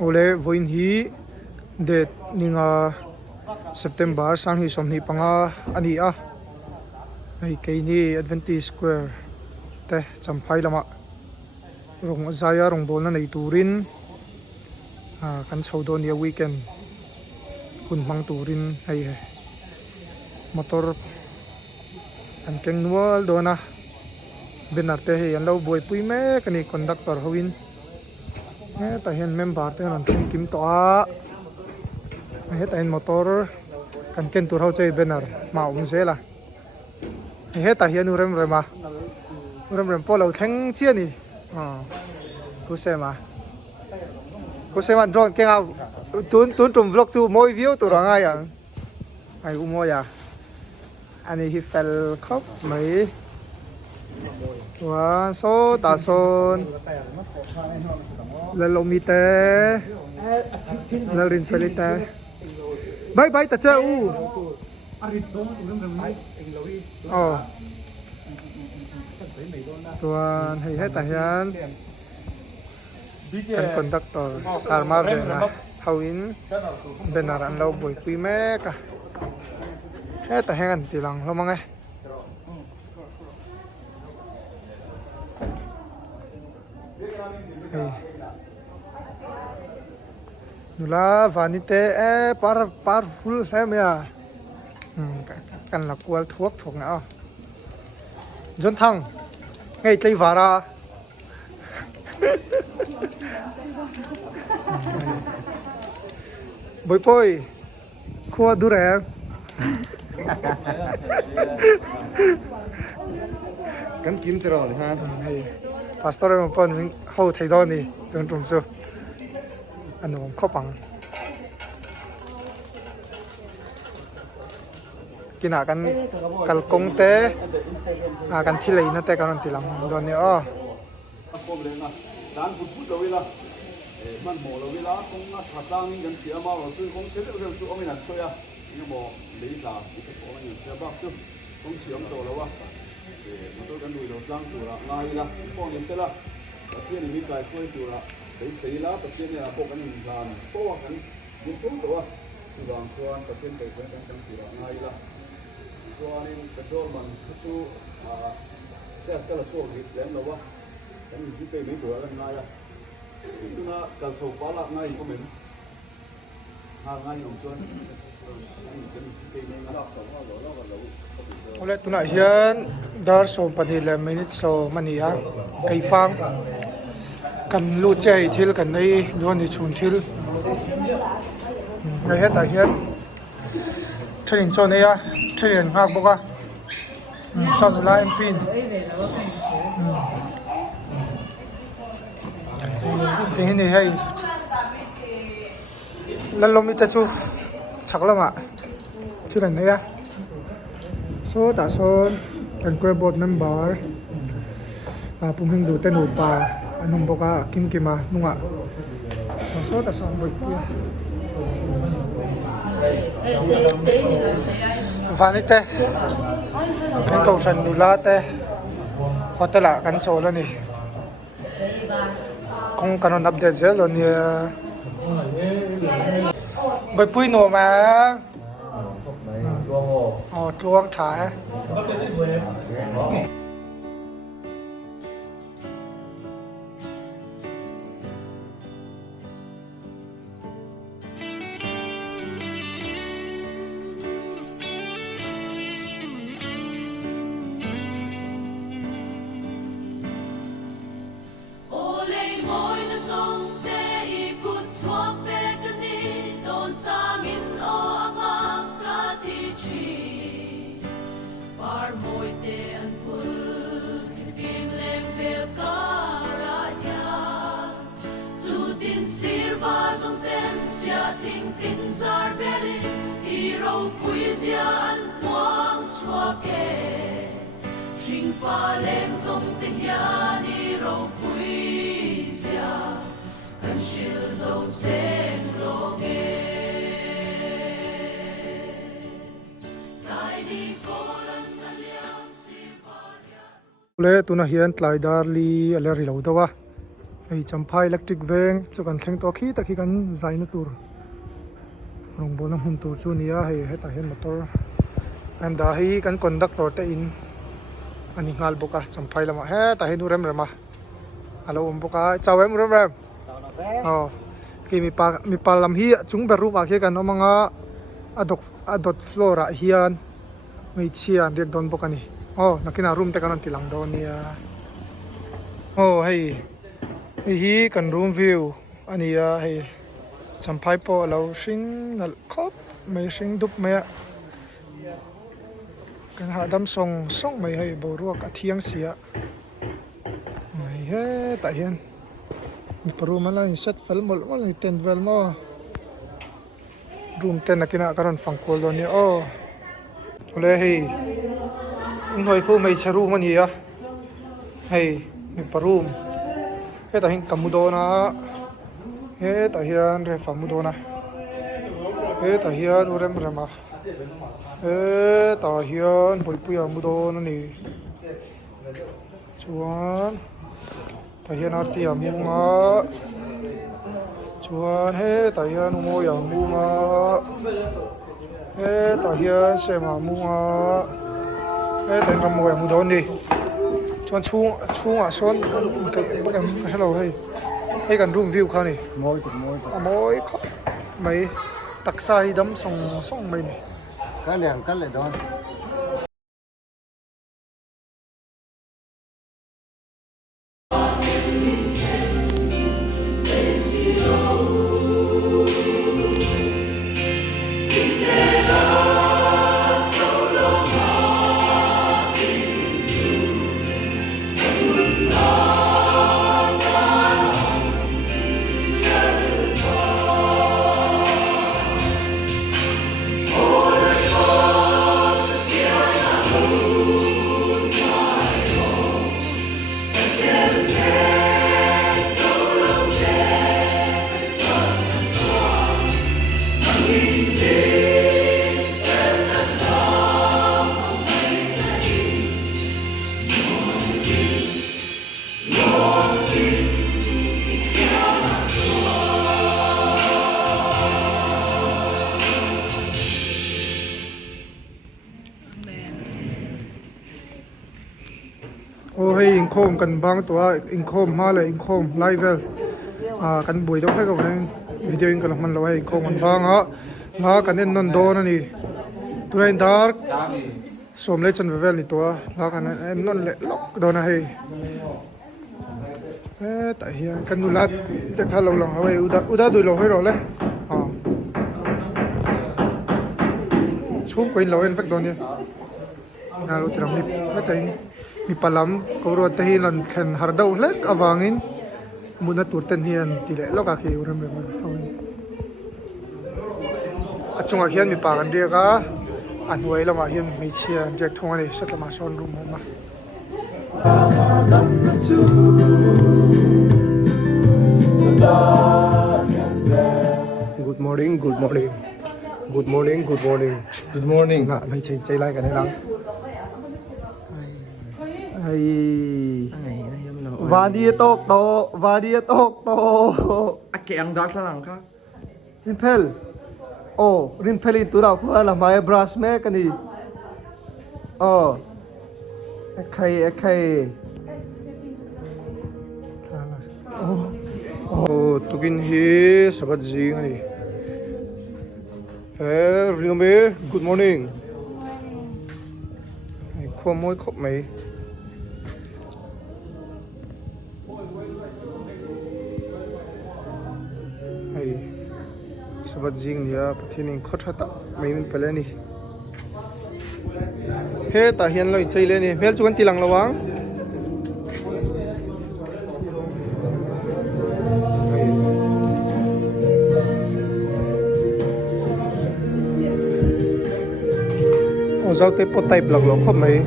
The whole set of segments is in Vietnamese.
ole voin hi det ninga September sang hi somni panga ani a hei ke ni Adventist Square te champhai lama rong zaya rong bol na nei turin kan chhodon ya weekend kun mang turin hei motor an keng nual dona benar te hei an lo boi pui me kani conductor hoin nghe tại hiện member te an thung kim to a he tại motor kan ken tur ho chei benar ma zela he tại hiện urem rem polo theng chia ni ku se ma drone keng au tun trum vlog tu moi view tu rang ai ai u moi ani hi fel khop mai wa so ta son lelomite lerin felita bye bye ta cheu chuan hei he ta hian kan conductor arma vena hawin benar an lo boi pui me ka he ta hengan tilang lo mangai nula vanite par full hem ya kan la kwal thuak thok na jon thang ngay tây vara boi poi khua dure kan kim tero ha pastor em pon hậu thầy đó nè tương trùng sư anh ông khó bằng kina kan kalkong te kan thilei na te kan tilang don ne o problema dan put lo wila man mo lo wila kong na thatang ni gan sia ma lo tu kong se lo tu omin na soya ni mo le la ki ko ni se ba tu kong siam to lo wa mo to kan lui lo tlang tu la ngai la ko ni se la ta ti ni mi kai ko tu la se la ta ti ni ko kan ni la ko wa kan ni tu to wa tu dang chuan ta ti kai kan ti la ngai la chuan in ka dor man tu se ka la so ni len lo wa kan ni pe mi tu la ngai la tu na kal so pa la ngai ko men ha ngai yong chuan ole tuna hian dar so pani le minute so mania kai fang kan lu chei thil kan nei don ni chun thil ngai he ta hian thrin cho ne ya thrin ngak boka sa nu la pin ting ni hei lallomi ta chu chaklama thil an nei ya so ta son kan ko board member pumhing du te nu pa anum boka kim kima nunga so ta son boi pi vanite kan ko san nu la te hotel kan so lo ni kong kanon update zel lo ni boi pui no ma chuông trái le tuna hian tlai dar li ale ri lo dawa hei champhai electric veng chu kan thleng to khi ta khi kan zaina tur rong bona hun tur chu nia hei heta hian motor an da hi kan conductor te in ani ngal boka champhai lama he ta hi nu rem rema alo boka chawem rem rem oh ki mi pa lam hi chung beru ba khi kan omanga adot flora hian mei chian riak don bokani oh nakina room te kanan tilang do nia oh hei hi kan room view ania hei champhai po lo hring nal khop mai hring dup mai kan ha dam song mai hei bo ruak a thiang sia mai he ta hian mi paru mala in set fel mol ni ten vel mo room ten nakina karon fangkol do ni oh ole hei noi khu mai charu mani ya hei mi parum he ta hin kamudona he ta hian re famudona he ta hian urem rema he ta hian bolpuya mudona ni chuan ta hian arti amunga chuan he ta hian umoya munga he ta hian sema munga he ta ramoya mudon ni chuan chung a son cái cái lâu hay hay cần room view khá này môi khó mấy tắc sai đấm song mấy này cái liền cái lại đó ô hay in khom kan bang tua in khom ma le in khom live vel kan bui do khai ko này video in kan man lo hay in khom kan bang nga kan en non do na ni turain dark som le chan vel ni tua nga kan en non le lok do na hay tại hiện kan nu lat te kha lo lang hawai uda dui lo hay rồi le chung koin lo en vek do ni na lo tram ni mai mi palam koro te hi lan khen har dau lek awangin muna tur ten hian ti le loka khi uram me achunga hian mi pa kan riaka an huai lama hian mi chia rek thonga ni satlama son room ma good morning good morning good morning good morning good morning nga mai chei lai kan lang ai vadi tok to Ang dark lang ka. rimpel oh rimpel itu ra ko la mai brush me kani oh akai oh tukin hi sabat jing ani rinome good morning ai khom moi khop mai sabat jing nia pathining khothata maimin pelani he ta hian loi cheile ni mel chuan tilang lawang o zaute po type lag lo khop mai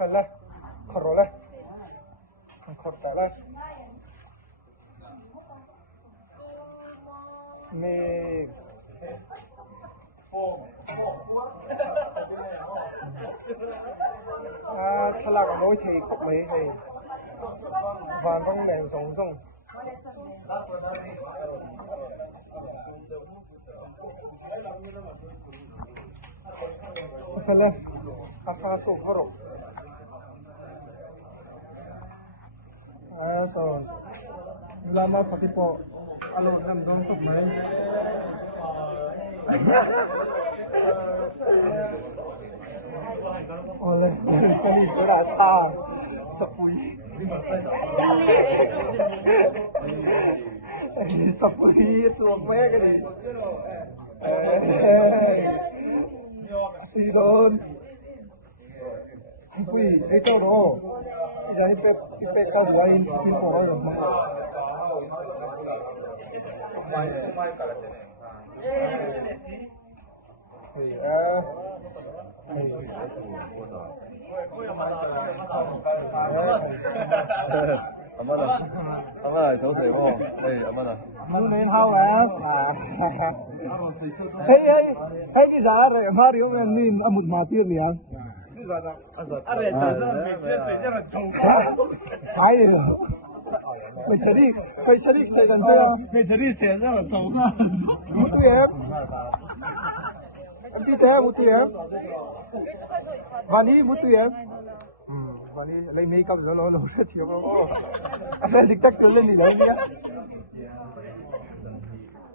phần lên khổ rồi lên khổ cả lên mì thật là nói thì khóc mấy thì vàng con ngày sống sống phần lên asa sụp vào rồi rồi lama pati po alo nam dong sụp mấy oleh ini berasa sepui sepui suami kan idon sepui itu loh jadi ipek kau lain itu orang Ông ơi, thấu thể không? Đây, ông ơi. muốn nên hao em hey cái giá này em nói điều này nhìn một mà tiền liền hay rồi mày sẽ đi sẽ làm sao mày sẽ đi sẽ ra là tàu một tuổi em đi theo một tuổi em vani một tuổi em vani lấy mấy cặp rồi nó rất thiếu nó anh lên tiktok cứ lên đi đấy nhá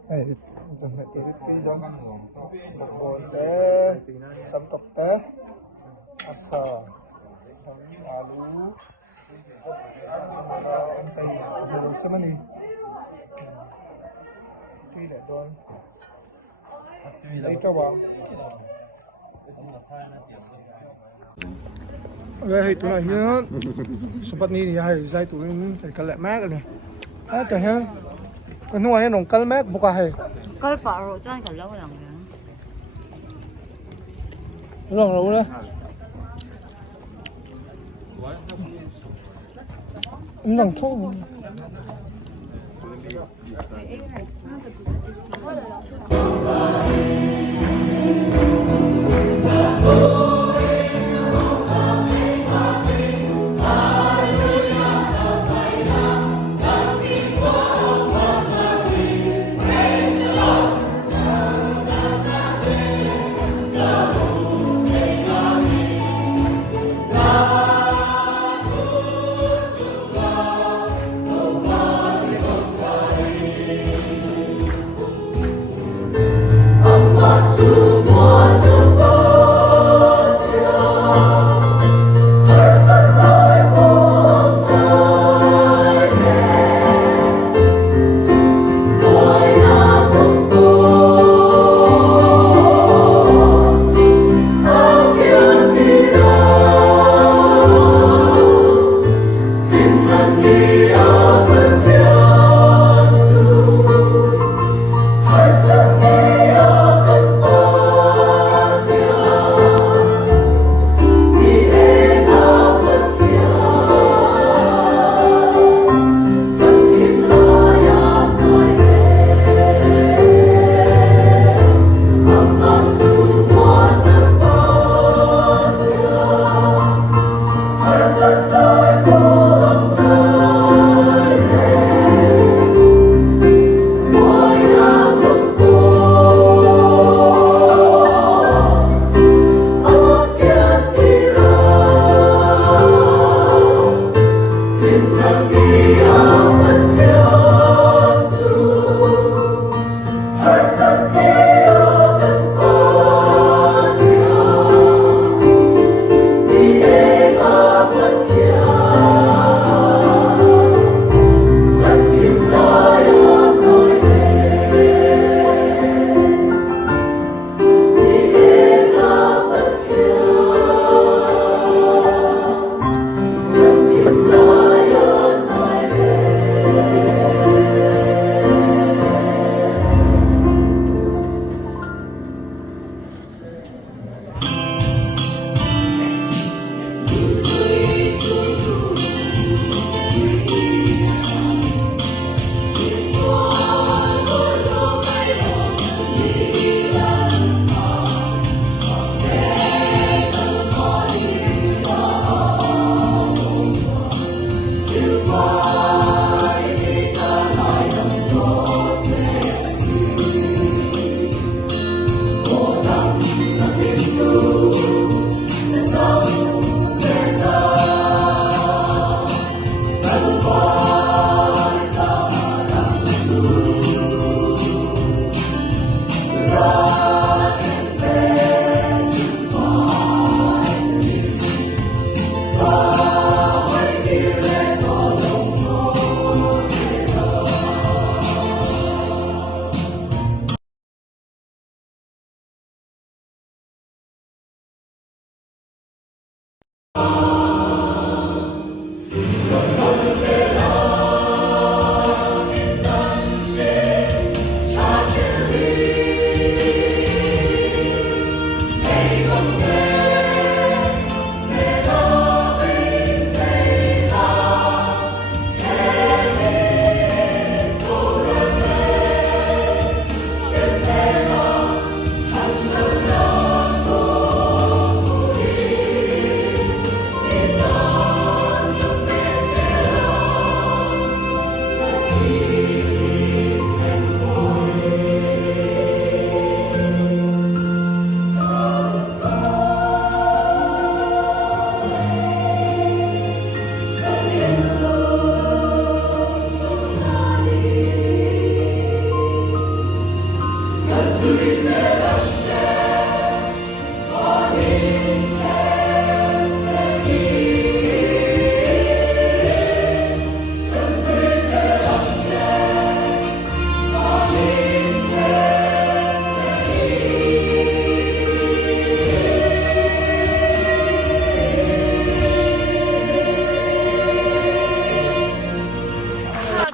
này chẳng phải cái đó một té sắm tập té asa alu tay belum sama nih tidak dong lấy cho vào đây tụi này nhá sempat nih ya zai tụi phải cắt lại mát này cái ha cái nuôi nó cắt mát buka hay Cái bảo cho anh cả lâu lắm lòng lâu đấy lòng thô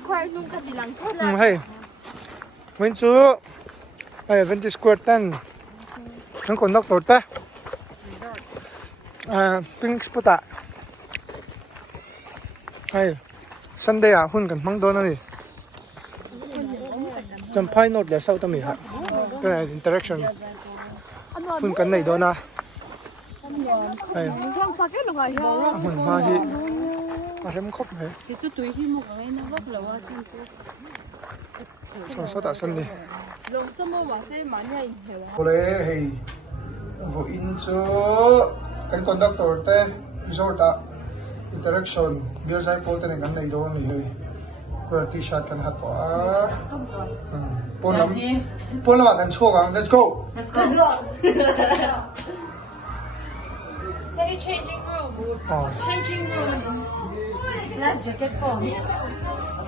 khoai nung cái gì lằng thốt Hey, when chú hey 20 square ten ang conductor ta pink spota hey Sunday hun kan mang don ani jam phai note le sau ta mi ha cái interaction hun kan nei dona hey không sao cái loại hun ma hi mà em khóc hả thì tôi tùy hi một cái nó gấp là qua trên sao sao ta Sunday lồng sâm mà sẽ mãi nhảy hiểu có lẽ hey vô in cho cái conductor te resort interaction bia sai po te ne kan nei do ni he ko ki shot kan hat wa pon lam kan chok ang let's go Hey, changing room. Changing room. Là jacket for me.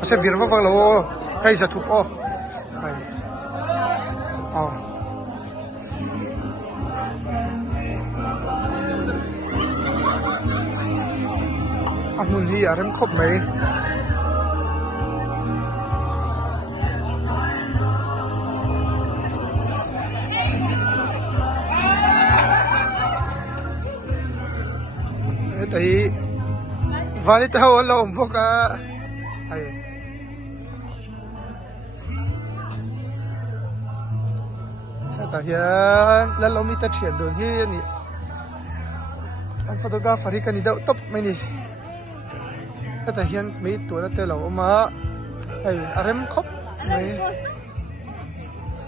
sẽ việc vất vả lo hay giờ thục o mun hi arem khop mai tại vani tao lo một cái tại hiện lần lâu mi ta triển đường hi ni anh photographer hi cái này đậu top mấy ni tại hiện mấy tuổi đã tới lâu mà ai arem khóc mấy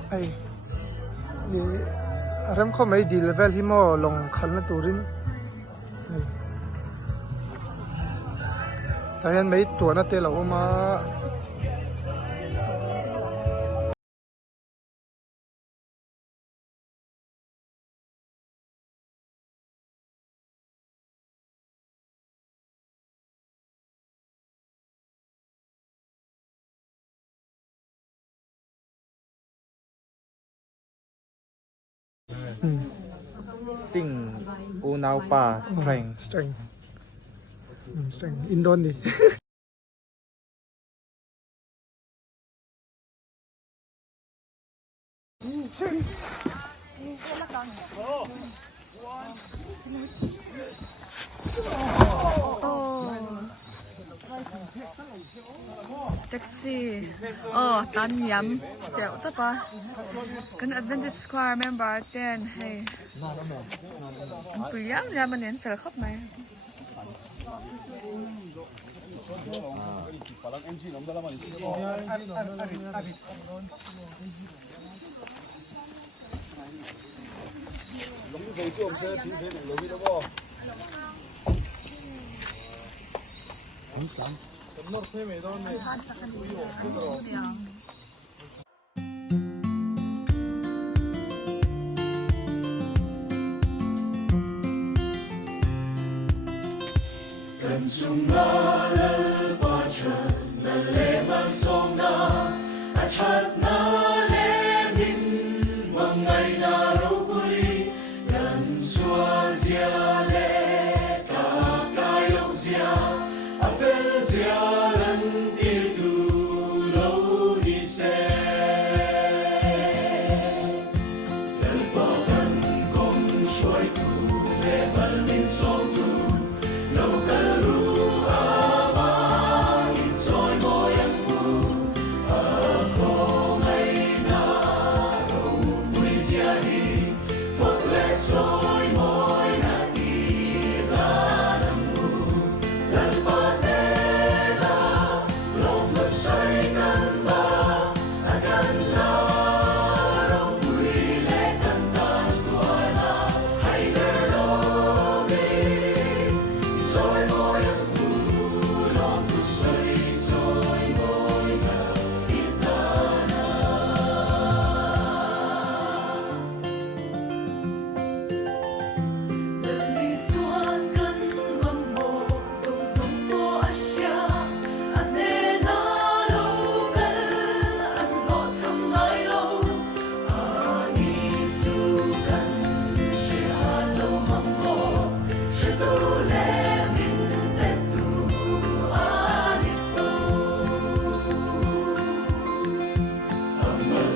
ai arem khóc mấy đi level hi mo long khăn na turin tại hiện mấy tuổi đã tới lâu mà Sting Unaupa strength. strength strength Indon đi taxi tan yam dẻo tất ba cái Adventist Square member ten hay anh bự yam yam anh em phải khóc này Lâu cơn ru ama in soi môi em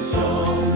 song